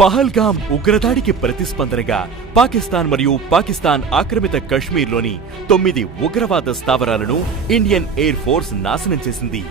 పహల్గామ్ ఉగ్రదాడికి ప్రతిస్పందనగా పాకిస్తాన్ మరియు పాకిస్తాన్ ఆక్రమిత కశ్మీర్లోని 9 ఉగ్రవాద స్థావరాలను ఇండియన్ ఎయిర్ ఫోర్స్ నాశనం చేసింది.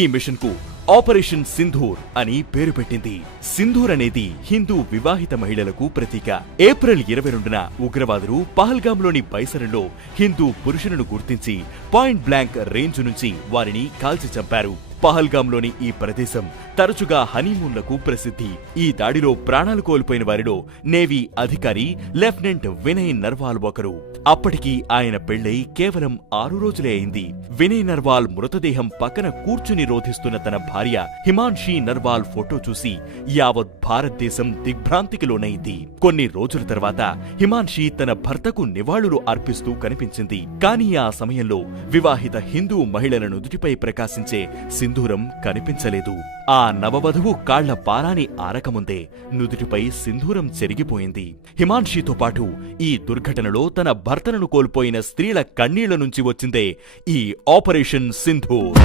ఈ మిషన్ కు ఆపరేషన్ సింధూర్ అని పేరు పెట్టింది. సింధూర్ అనేది హిందూ వివాహిత మహిళలకు ప్రతీక. ఏప్రిల్ 22న ఉగ్రవాదులు పహల్గామ్లోని బైసరంలో హిందూ పురుషులను గుర్తించి పాయింట్ బ్లాంక్ రేంజ్ నుంచి వారిని కాల్చి చంపారు. పహల్గామ్లోని ఈ ప్రదేశం తరచుగా హనీమూన్లకు ప్రసిద్ధి. ఈ దాడిలో ప్రాణాలు కోల్పోయిన వారిలో నేవీ అధికారి లెఫ్టినెంట్ వినయ్ నర్వాల్ ఒకరు. అప్పటికి ఆయన పెళ్లై కేవలం 6 రోజులే అయింది. వినయ్ నర్వాల్ మృతదేహం పక్కన కూర్చుని రోధిస్తున్న తన భార్య హిమాన్షి నర్వాల్ ఫోటో చూసి యావత్ భారతదేశం దిగ్భ్రాంతికి లోనైంది. కొన్ని రోజుల తర్వాత హిమాన్షి తన భర్తకు నివాళులు అర్పిస్తూ కనిపించింది. కానీ ఆ సమయంలో వివాహిత హిందూ మహిళల నుదుటిపై ప్రకాశించే సింధూరం కనిపించలేదు. ఆ నవవధువు కాళ్ల పారాని ఆరకముందే నుదుటిపై సింధూరం చెరిగిపోయింది. హిమాన్షితో పాటు ఈ దుర్ఘటనలో తన భర్తలను కోల్పోయిన స్త్రీల కన్నీళ్ల నుంచి వచ్చిందే ఈ ఆపరేషన్ సింధూర్.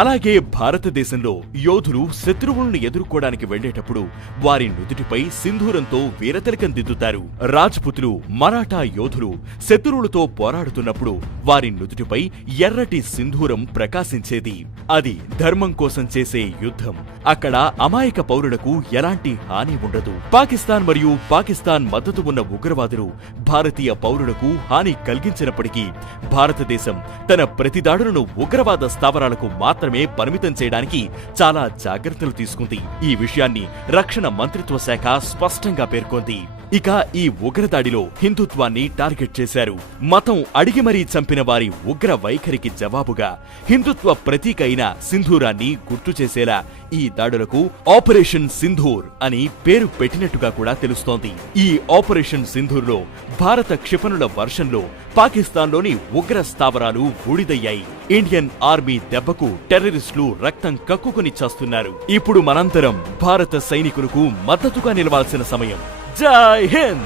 అలాగే భారతదేశంలో యోధులు శత్రువులను ఎదుర్కోవడానికి వెళ్లేటప్పుడు వారి నుదుటిపై సింధూరంతో వీరతిలకం దిద్దుతారు. రాజ్పుతులు, మరాఠా యోధులు శత్రువులతో పోరాడుతున్నప్పుడు వారి నుదుటిపై ఎర్రటి సింధూరం ప్రకాశించేది. అది ధర్మం కోసం చేసే యుద్ధం. అక్కడ అమాయక పౌరులకు ఎలాంటి హాని ఉండదు. పాకిస్తాన్ మరియు పాకిస్తాన్ మద్దతు ఉన్న ఉగ్రవాదులు భారతీయ పౌరులకు హాని కలిగించినప్పటికీ భారతదేశం తన ప్రతిదాడులను ఉగ్రవాద స్థావరాలకు మాత్రమే పరిమితం చేయడానికి చాలా జాగ్రత్తలు తీసుకుంది. ఈ విషయాన్ని రక్షణ మంత్రిత్వ శాఖ స్పష్టంగా పేర్కొంది. ఇక ఈ ఉగ్రదాడిలో హిందుత్వాన్ని టార్గెట్ చేశారు. మతం అడిగి మరీ చంపిన వారి ఉగ్ర వైఖరికి జవాబుగా హిందుత్వ ప్రతీక అయిన సింధూరాన్ని గుర్తు చేసేలా ఈ దాడులకు ఆపరేషన్ సింధూర్ అని పేరు పెట్టినట్టుగా కూడా తెలుస్తోంది. ఈ ఆపరేషన్ సింధూర్లో భారత క్షిపణుల వర్షంలో పాకిస్తాన్లోని ఉగ్ర స్థావరాలు బూడిదయ్యాయి. ఇండియన్ ఆర్మీ దెబ్బకు టెర్రరిస్టులు రక్తం కక్కుకొని చస్తున్నారు. ఇప్పుడు మనందరం భారత సైనికులకు మద్దతుగా నిలవాల్సిన సమయం. జై హింద్.